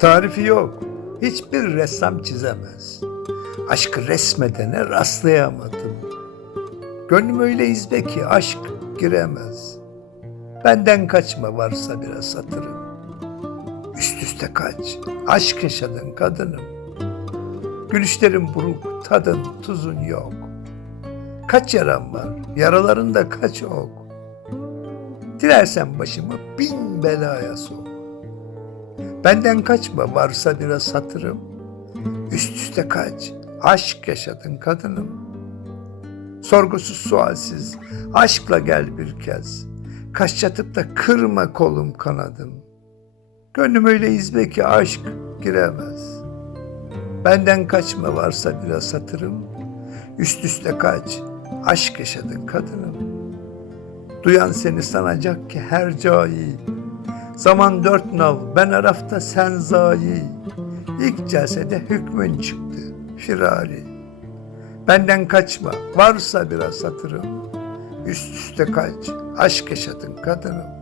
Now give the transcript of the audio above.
Tarifi yok. Hiçbir ressam çizemez. Aşkı resmedene rastlayamadım. Gönlüm öyle izbe ki aşk giremez. Benden kaçma varsa biraz hatırım. Üst üste kaç. Aşk yaşadın kadınım. Gülüşlerin buruk, tadın, tuzun yok. Kaç yaram var, yaralarında kaç ok. Dilersen başımı bin belaya sok. Benden kaçma varsa biraz hatırım. Üst üste kaç, aşk yaşadın kadınım. Sorgusuz sualsiz, aşkla gel bir kez. Kaş yatıp da kırma kolum kanadım. Gönlüm öyle izbe ki aşk giremez. Benden kaçma varsa biraz hatırım. Üst üste kaç, aşk yaşadın kadınım. Duyan seni sanacak ki her cai. Zaman dört nal, ben arafta sen zayi. İlk celsede hükmün çıktı, firari. Benden kaçma, varsa biraz hatırım. Üst üste kaç, aşk yaşadın kadınım.